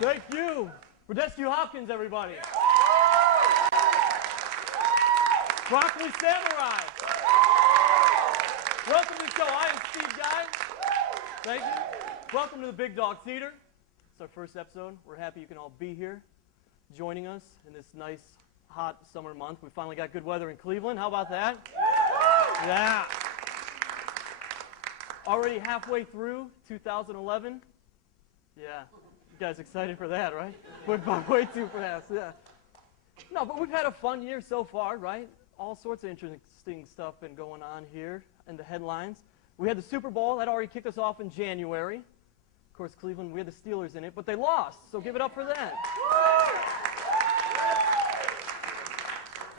Thank you. Rodescu Hopkins, everybody. Broccoli Samurai. Welcome to the show. I am Steve Guy. Thank you. Welcome to the Big Dog Theater. It's our first episode. We're happy you can all be here joining us in this nice, hot summer month. We finally got good weather in Cleveland. How about that? Yeah. Already halfway through 2011. Yeah. You guys excited for that, right? Went by way too fast, yeah. No, but we've had a fun year so far, right? All sorts of interesting stuff been going on here in the headlines. We had the Super Bowl. That already kicked us off in January. Of course, Cleveland, we had the Steelers in it, but they lost, so give it up for that.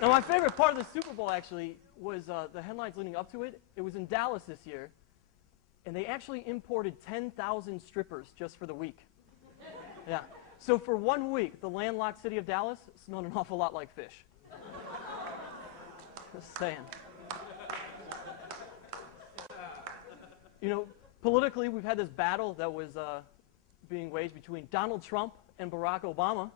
Now, my favorite part of the Super Bowl, actually, was the headlines leading up to it. It was in Dallas this year, and they actually imported 10,000 strippers just for the week. Yeah. So for 1 week, the landlocked city of Dallas smelled an awful lot like fish. Just saying. You know, politically, we've had this battle that was being waged between Donald Trump and Barack Obama.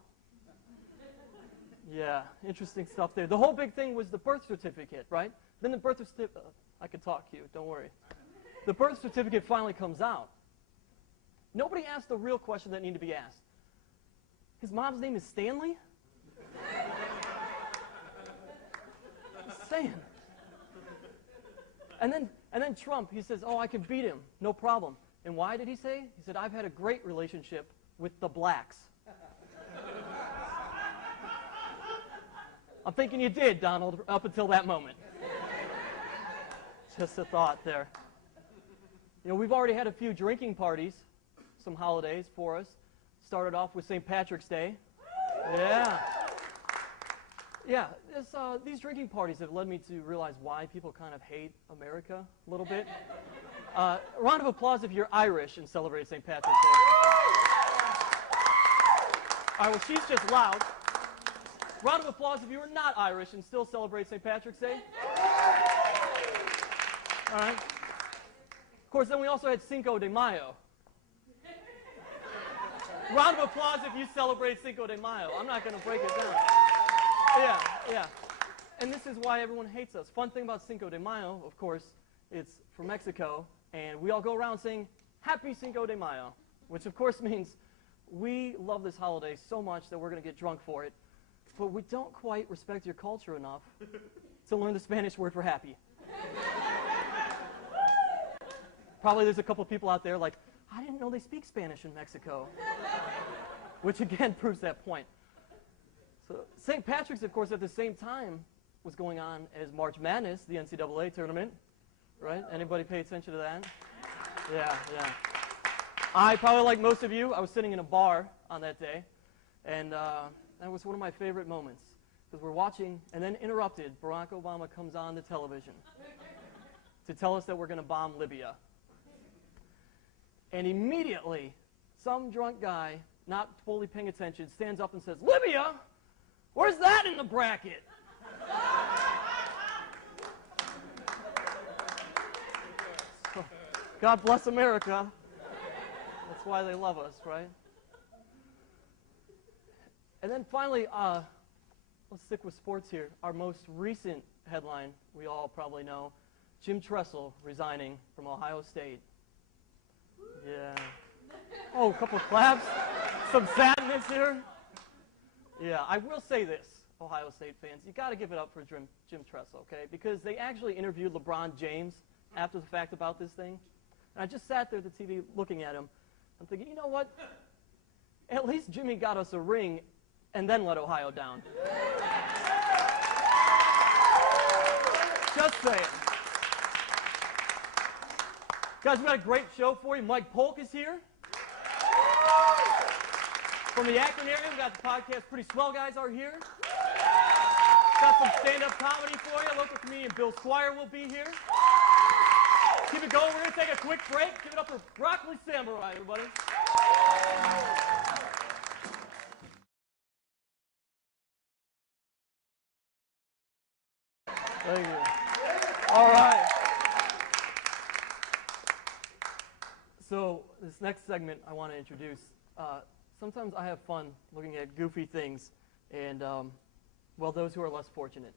Yeah, interesting stuff there. The whole big thing was the birth certificate, right? Then the birth certificate, I could talk to you, don't worry. The birth certificate finally comes out. Nobody asked the real question that needed to be asked. His mom's name is Stanley? Just saying. And then Trump, he says, oh, I can beat him, no problem. And why did he say? He said, I've had a great relationship with the blacks. I'm thinking you did, Donald, up until that moment. Just a thought there. You know, we've already had a few drinking parties, some holidays for us. Started off with St. Patrick's Day. Yeah. Yeah, these drinking parties have led me to realize why people kind of hate America a little bit. Round of applause if you're Irish and celebrate St. Patrick's Day. All right, well, she's just loud. Round of applause if you are not Irish and still celebrate St. Patrick's Day. All right. Of course, then we also had Cinco de Mayo. Round of applause if you celebrate Cinco de Mayo. I'm not going to break it down. Yeah, yeah. And this is why everyone hates us. Fun thing about Cinco de Mayo, of course, it's from Mexico, and we all go around saying, Happy Cinco de Mayo, which of course means we love this holiday so much that we're going to get drunk for it, but we don't quite respect your culture enough to learn the Spanish word for happy. Probably there's a couple people out there like, I didn't know they speak Spanish in Mexico, which again proves that point. So St. Patrick's, of course, at the same time was going on as March Madness, the NCAA tournament, right? Anybody pay attention to that? Yeah, yeah. I probably, like most of you, I was sitting in a bar on that day, and that was one of my favorite moments, because we're watching, and then interrupted, Barack Obama comes on the television to tell us that we're going to bomb Libya. And immediately, some drunk guy, not fully paying attention, stands up and says, Libya? Where's that in the bracket? So, God bless America. That's why they love us, right? And then finally, let's stick with sports here. Our most recent headline, we all probably know, Jim Tressel resigning from Ohio State. Yeah. Oh, a couple of claps. Some sadness here. Yeah, I will say this, Ohio State fans. You got to give it up for Jim Tressel, okay? Because they actually interviewed LeBron James after the fact about this thing. And I just sat there at the TV looking at him. I'm thinking, you know what? At least Jimmy got us a ring and then let Ohio down. Just saying. Guys, we've got a great show for you. Mike Polk is here. From the Akron area, we've got the podcast Pretty Swell Guys are here. Got some stand-up comedy for you. Local comedian Bill Squire will be here. Keep it going. We're going to take a quick break. Give it up for Broccoli Samurai, everybody. Thank you. All right. So this next segment I want to introduce sometimes I have fun looking at goofy things and, well, those who are less fortunate.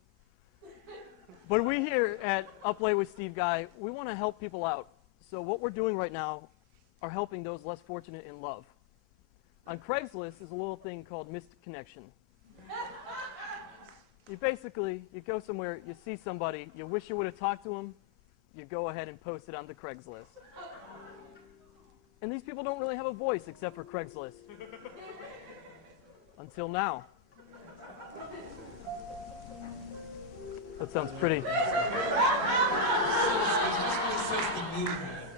But we here at Up Late with Steve Guy, we want to help people out. So what we're doing right now are helping those less fortunate in love. On Craigslist is a little thing called missed connection. You go somewhere, you see somebody, you wish you would have talked to them, you go ahead and post it on the Craigslist. And these people don't really have a voice except for Craigslist. Until now. That sounds pretty.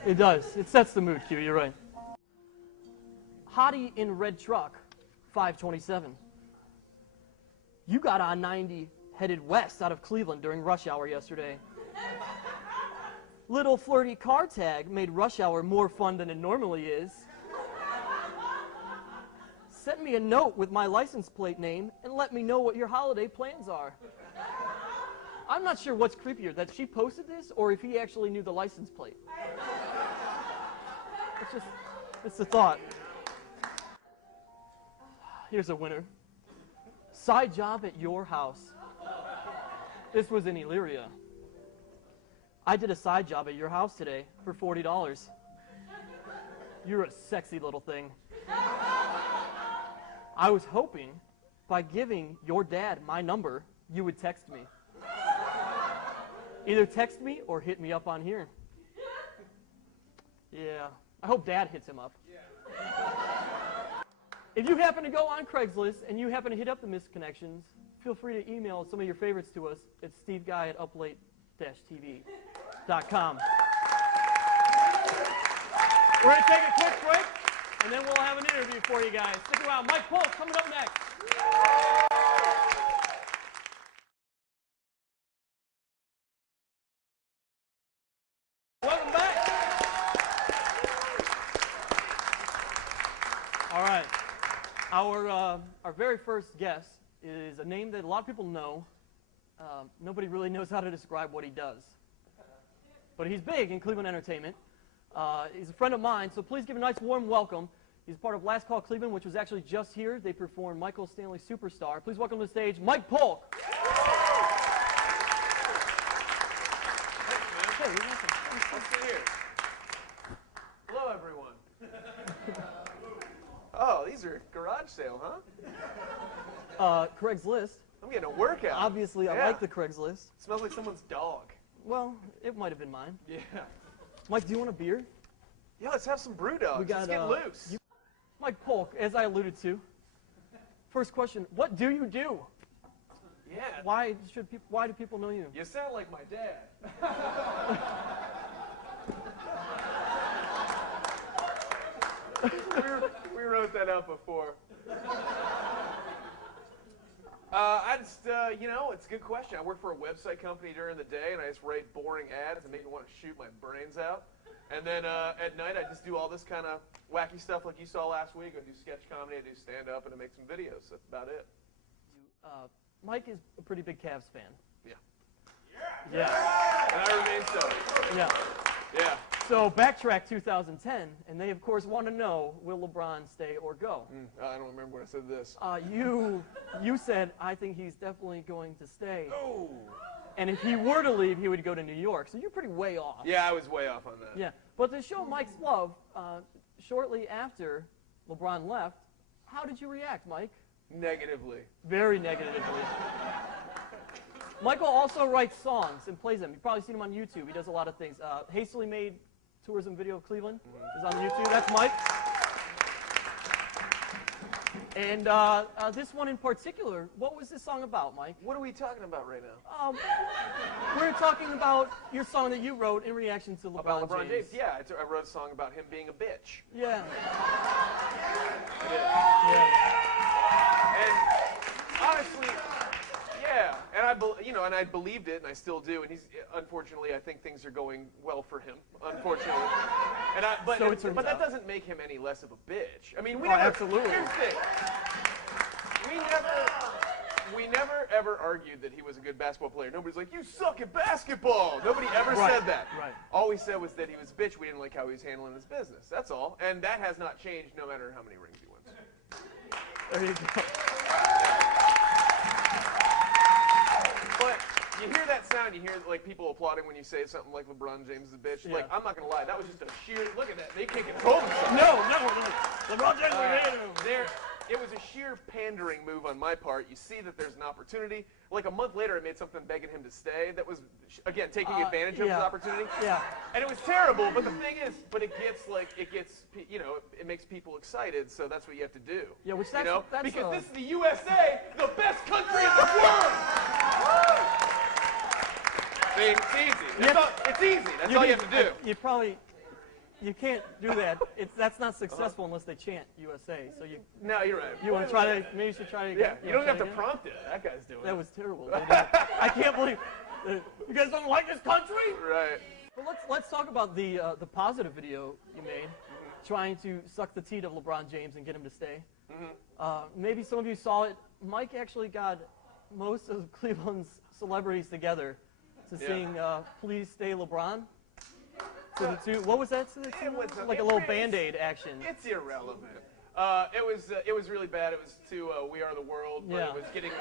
It does. It sets the mood, Q. You're right. Hottie in red truck, 527. You got on 90 headed west out of Cleveland during rush hour yesterday. Little flirty car tag made rush hour more fun than it normally is. Send me a note with my license plate name and let me know what your holiday plans are. I'm not sure what's creepier, that she posted this or if he actually knew the license plate. It's a thought. Here's a winner. Side job at your house. This was in Elyria. I did a side job at your house today for $40. You're a sexy little thing. I was hoping by giving your dad my number, you would text me. Either text me or hit me up on here. Yeah, I hope Dad hits him up. If you happen to go on Craigslist and you happen to hit up the missed connections, feel free to email some of your favorites to us at steveguy@uplate-tv.com. We're going to take a quick break, and then we'll have an interview for you guys. Stick around. Mike Polk coming up next. Welcome back. All right. Our very first guest is a name that a lot of people know. Nobody really knows how to describe what he does. But he's big in Cleveland entertainment. He's a friend of mine, so please give a nice warm welcome. He's part of Last Call Cleveland, which was actually just here. They performed Michael Stanley Superstar. Please welcome to the stage, Mike Polk. Hey, nice to hear. Hello, everyone. Oh, these are garage sale, huh? Craigslist. I'm getting a workout. Obviously, I like the Craigslist. It smells like someone's dog. Well, it might have been mine. Yeah. Mike, do you want a beer? Yeah, let's have some brew dogs. Let's get loose. Mike Polk, as I alluded to. First question, what do you do? Yeah. Why do people know you? You sound like my dad. we wrote that up before. It's a good question. I work for a website company during the day, and I just write boring ads that make me want to shoot my brains out. And then at night, I just do all this kind of wacky stuff like you saw last week. I do sketch comedy, I do stand-up, and I make some videos. That's about it. Mike is a pretty big Cavs fan. Yeah. Yeah. And I remain so. Yeah. Yeah. So backtrack 2010, and they, of course, want to know, will LeBron stay or go? I don't remember when I said this. You said, I think he's definitely going to stay. Oh. And if he were to leave, he would go to New York. So you're pretty way off. Yeah, I was way off on that. Yeah. But to show Mike's love, shortly after LeBron left, how did you react, Mike? Negatively. Very negatively. Michael also writes songs and plays them. You've probably seen him on YouTube. He does a lot of things. Hastily Made Tourism Video of Cleveland is on YouTube. That's Mike. And this one in particular, what was this song about, Mike? What are we talking about right now? We're talking about your song that you wrote in reaction to LeBron, about LeBron James. Yeah, I wrote a song about him being a bitch. Yeah. I did. Yeah. And honestly, yeah, and I believed it, and I still do. And unfortunately, I think things are going well for him. Unfortunately, but that doesn't make him any less of a bitch. I mean, absolutely. Here's the thing: we never ever argued that he was a good basketball player. Nobody's like, you suck at basketball. Nobody ever said that. Right. All we said was that he was a bitch. We didn't like how he was handling his business. That's all. And that has not changed, no matter how many rings he wins. There you go. But you hear that sound, you hear like people applauding when you say something like LeBron James is a bitch. Yeah. Like, I'm not gonna lie, that was just a sheer, look at that, they can't control themselves. No. LeBron James It was a sheer pandering move on my part. You see that there's an opportunity. Like a month later, I made something begging him to stay. That was, again, taking advantage of his opportunity. Yeah. And it was terrible. But the thing is, it makes people excited. So that's what you have to do. Yeah, which that's because this is the USA, the best country in the world. I mean, it's easy. It's easy. That's all you have to do. You can't do that. That's not successful unless they chant USA. So No, you're right. You want to try to? Maybe you should try to. Yeah, you don't have to prompt it. That guy's doing it. That was terrible. I can't believe you guys don't like this country. Right. But let's talk about the positive video you made, trying to suck the teat of LeBron James and get him to stay. Maybe some of you saw it. Mike actually got most of Cleveland's celebrities together to sing "Please Stay LeBron." What was that? It was like a little Band-Aid action. It's irrelevant. It was really bad. It was to "We Are the World," but it was getting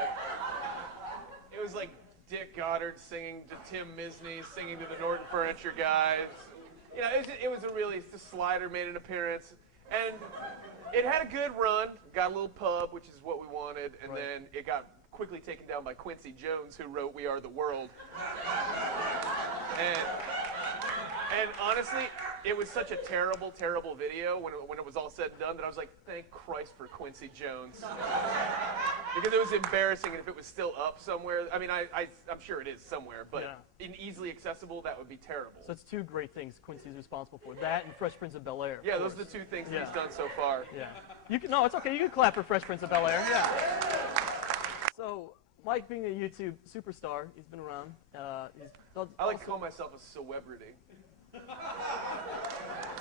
it was like Dick Goddard singing to Tim Misney, singing to the Norton Furniture guys. You know, the Slider made an appearance, and it had a good run. Got a little pub, which is what we wanted, and then it got quickly taken down by Quincy Jones, who wrote "We Are the World." And honestly, it was such a terrible, terrible video when it was all said and done that I was like, thank Christ for Quincy Jones. Because it was embarrassing, and if it was still up somewhere, I mean, I'm sure it is somewhere, but in easily accessible, that would be terrible. So it's two great things Quincy's responsible for, that and Fresh Prince of Bel-Air. Yeah, those are the two things that he's done so far. Yeah. No, it's okay. You can clap for Fresh Prince of Bel-Air. Yeah. So Mike being a YouTube superstar, he's been around. I like to call myself a celebrity.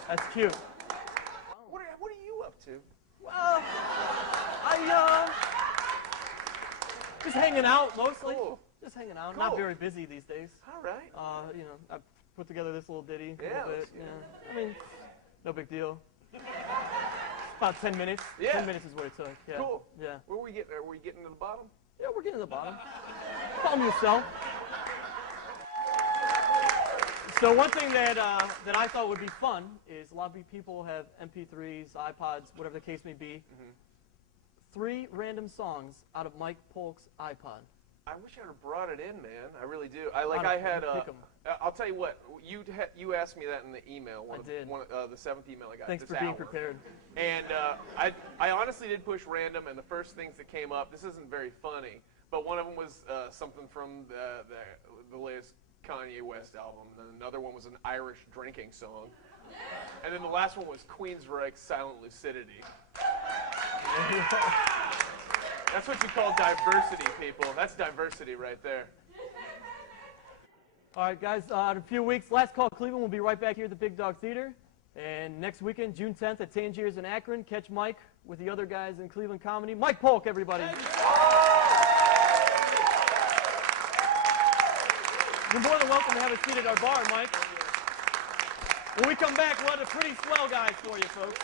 That's cute. What are you up to? Well, just hanging out mostly. Cool. Just hanging out. Cool. Not very busy these days. All right. I put together this little ditty. Yeah. A little bit. I mean, no big deal. About 10 minutes. Yeah. 10 minutes is what it took. Yeah. Cool. Yeah. Where are we getting? Are we getting to the bottom? Yeah, we're getting to the bottom. Calm yourself. So one thing that I thought would be fun is a lot of people have MP3s, iPods, whatever the case may be. 3 random songs out of Mike Polk's iPod. I wish I would have brought it in, man. I really do. I'll tell you what. You asked me that in the email. I did. The 7th email I got. Thanks for being prepared. And I honestly did push random, and the first things that came up. This isn't very funny, but one of them was something from the latest Kanye West album. And then another one was an Irish drinking song. And then the last one was Queensryche's Silent Lucidity. That's what you call diversity, people. That's diversity right there. All right, guys, in a few weeks, Last Call Cleveland will be right back here at the Big Dog Theater. And next weekend, June 10th at Tangier's in Akron, catch Mike with the other guys in Cleveland comedy. Mike Polk, everybody. You're more than welcome to have a seat at our bar, Mike. When we come back, we'll have the Pretty Swell Guys for you, folks.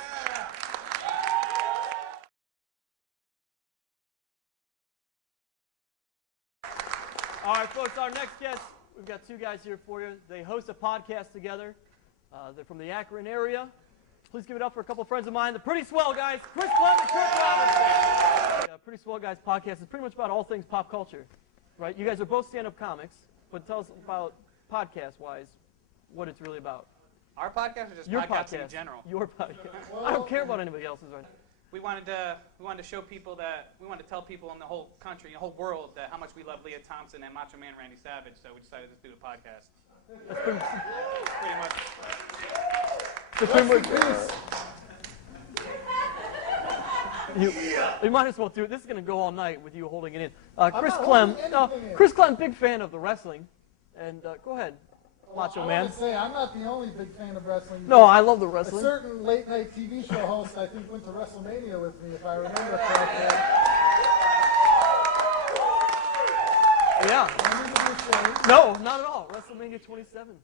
All right, folks, our next guest, we've got 2 guys here for you. They host a podcast together. They're from the Akron area. Please give it up for a couple friends of mine, the Pretty Swell Guys, Chris Clem and Kirk. Pretty Swell Guys podcast is pretty much about all things pop culture, right? You guys are both stand-up comics, but tell us about, podcast-wise, what it's really about. Our podcast or just Your podcasting podcast. in general? Your podcast. I don't care about anybody else's, right? We wanted to show people we wanted to tell people in the whole country, the whole world, that how much we love Leah Thompson and Macho Man Randy Savage. So we decided to do a podcast. That's pretty much. You might as well do it. This is going to go all night with you holding it in. Chris Clem. Chris Clem, big fan of the wrestling. And go ahead, Macho Man. I want to say, I'm not the only big fan of wrestling. No, I love the A wrestling. certain late-night TV show host, I think, went to WrestleMania with me, if I remember correctly. Yeah. No, not at all. WrestleMania 27.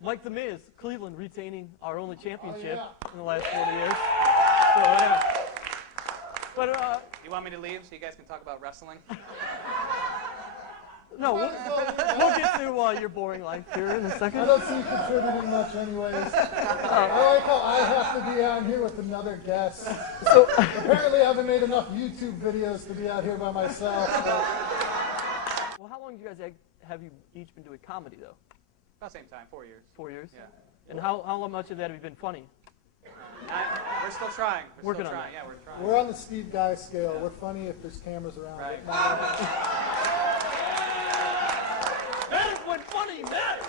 Mike the Miz, Cleveland retaining our only championship in the last 40 years. So, yeah. But You want me to leave so you guys can talk about wrestling? no, we'll get to your boring life here in a second. I don't see you contributing much anyways. I like how I have to be out here with another guest. So Apparently I haven't made enough YouTube videos to be out here by myself. well, how long do you guys have you each been doing comedy though? About the same time, 4 years. 4 years. Yeah. And how much of that have you been funny? We're still trying. We're Working still on trying. that. Yeah, we're trying. We're on the Steve Guy scale. We're funny if there's cameras around. Right. That is when funny matters.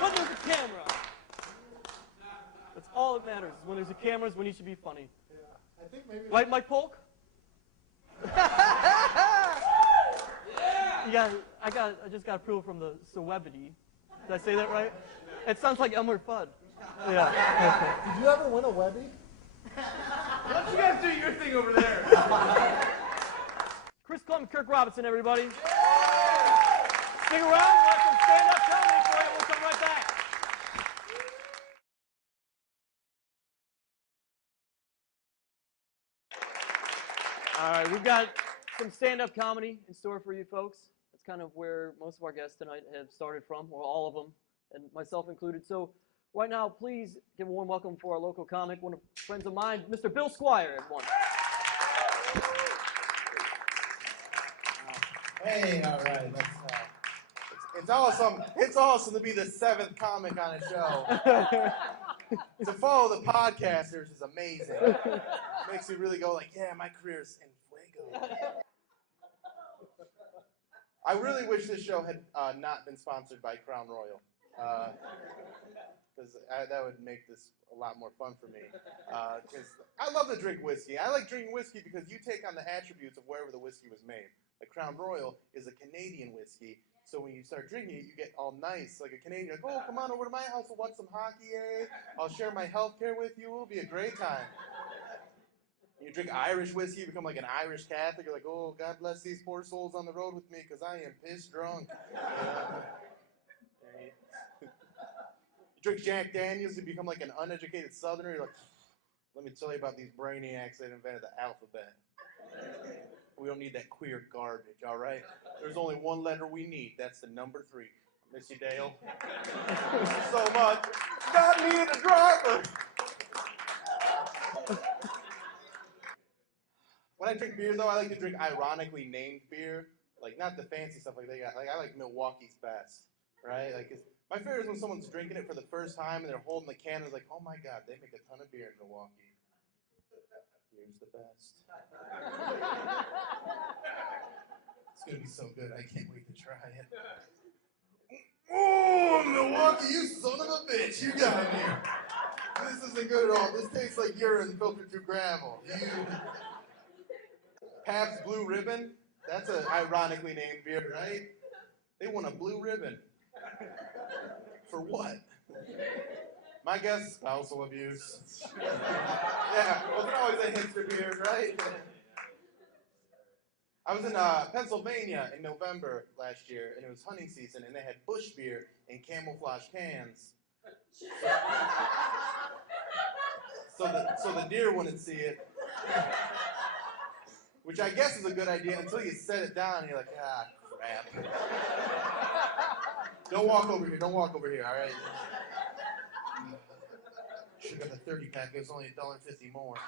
When there's a camera. That's all that matters. When there's a camera is when you should be funny. Yeah. I think maybe. Right, Mike Polk? I just got approval from the celebrity. Did I say that right? It sounds like Elmer Fudd. Yeah. Did you ever win a Webby? Why don't you guys do your thing over there? Chris Clem, Kirk Robinson, everybody. Stick around. We'll have some stand-up comedy for you. We'll come right back. All right, we've got some stand-up comedy in store for you folks. That's kind of where most of our guests tonight have started from, or all of them, and myself included. So right now, please give a warm welcome for our local comic, one of friends of mine, Mr. Bill Squire, everyone. Hey, all right. It's awesome. It's awesome to be the 7th comic on a show. To follow the podcasters is amazing. Makes me really go like, yeah, my career's in fuego. I really wish this show had not been sponsored by Crown Royal. Because that would make this a lot more fun for me. Because I love to drink whiskey. I like drinking whiskey because you take on the attributes of wherever the whiskey was made. Like Crown Royal is a Canadian whiskey, so when you start drinking it, you get all nice, like a Canadian. Like, oh, come on over to my house, we'll watch some hockey, eh? I'll share my health care with you. It'll be a great time. You drink Irish whiskey, you become like an Irish Catholic. You're like, oh, God bless these poor souls on the road with me because I am pissed drunk. You drink Jack Daniels, you become like an uneducated Southerner. You're like, let me tell you about these brainiacs that invented the alphabet. We don't need that queer garbage, all right? There's only one letter we need. That's the number 3. Miss you, Dale. Miss you so much. God needed a driver. When I drink beer, though, I like to drink ironically named beer. Like, not the fancy stuff like they got. Like, I like Milwaukee's Best, right? Like, my favorite is when someone's drinking it for the first time and they're holding the can and it's like, oh my God, they make a ton of beer in Milwaukee. Beer's the best. It's gonna be so good. I can't wait to try it. Oh, Milwaukee, you son of a bitch! You got me. This isn't good at all. This tastes like urine filtered through gravel. Pabst Blue Ribbon. That's an ironically named beer, right? They won a blue ribbon. For what? My guess, spousal abuse. Yeah, wasn't always a hipster beer, right? I was in Pennsylvania in November last year, and it was hunting season, and they had bush beer in camouflage cans. So the deer wouldn't see it. Which I guess is a good idea until you set it down and you're like, ah, crap. Don't walk over here, all right? Should have got the 30-pack, it was only $1.50 more.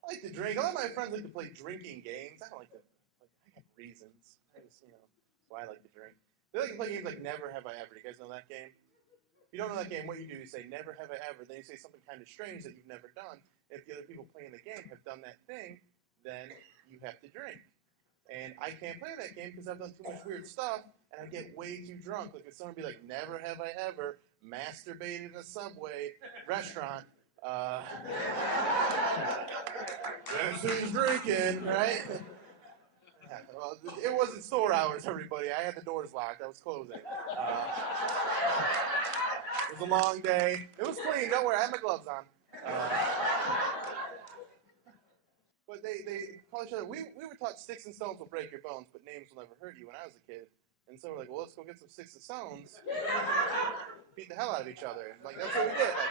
I like to drink. A lot of my friends like to play drinking games. I don't like to, I have reasons. I just, that's why I like to drink. They like to play games like Never Have I Ever. Do you guys know that game? If you don't know that game, what you do is say, never have I ever. Then you say something kind of strange that you've never done. If the other people playing the game have done that thing, then you have to drink. And I can't play that game because I've done too much weird stuff, and I get way too drunk. Like if someone be like, never have I ever masturbated in a Subway restaurant. Guess who's drinking, right? Yeah, well, it wasn't store hours, everybody. I had the doors locked. I was closing. It was a long day. It was clean. Don't worry. I had my gloves on. But they call each other. We were taught sticks and stones will break your bones, but names will never hurt you when I was a kid. And so we're like, well, let's go get some sticks and stones. Beat the hell out of each other. And like, that's what we did. Like,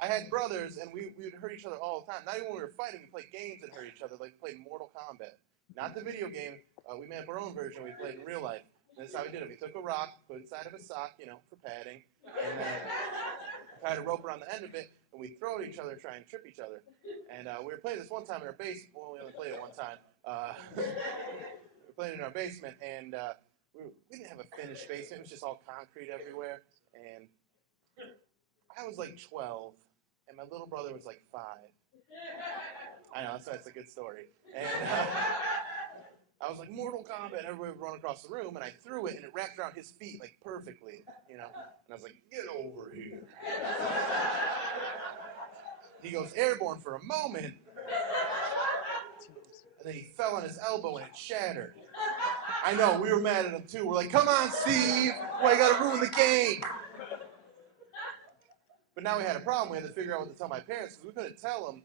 I had brothers, and we would hurt each other all the time. Not even when we were fighting, we played games that hurt each other, like played Mortal Kombat. Not the video game. We made up our own version. We played in real life. And that's how we did it. We took a rock, put it inside of a sock, for padding, and then tied a rope around the end of it, and we throw at each other, try and trip each other. And we were playing this one time in our basement. Well, we only played it one time. We were playing in our basement, and we didn't have a finished basement. It was just all concrete everywhere. And I was like 12. And my little brother was like 5. I know, that's a good story. And I was like, Mortal Kombat, and everybody would run across the room, and I threw it, and it wrapped around his feet, like, perfectly, And I was like, get over here. He goes airborne for a moment, and then he fell on his elbow, and it shattered. I know, we were mad at him, too. We're like, come on, Steve, why you gotta ruin the game? But now we had a problem. We had to figure out what to tell my parents because we couldn't tell them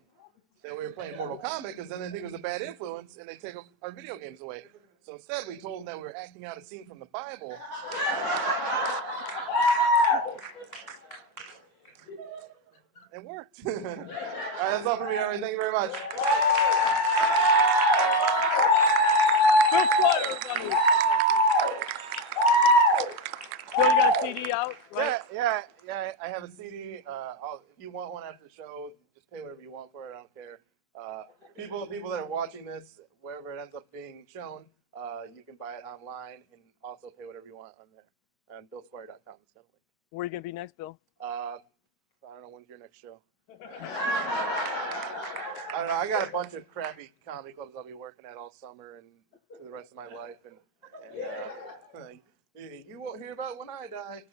that we were playing Mortal Kombat because then they think it was a bad influence and they take our video games away. So instead, we told them that we were acting out a scene from the Bible. It worked. All right, that's all for me. All right, thank you very much. Good Squire, everybody. Bill, you got a CD out, right? Yeah. I have a CD. If you want one after the show, just pay whatever you want for it. I don't care. People that are watching this, wherever it ends up being shown, you can buy it online and also pay whatever you want on there. On BillSquire.com. It's got a link. Where are you gonna be next, Bill? I don't know. When's your next show? I don't know. I got a bunch of crappy comedy clubs I'll be working at all summer and for the rest of my life, and you won't hear about when I die.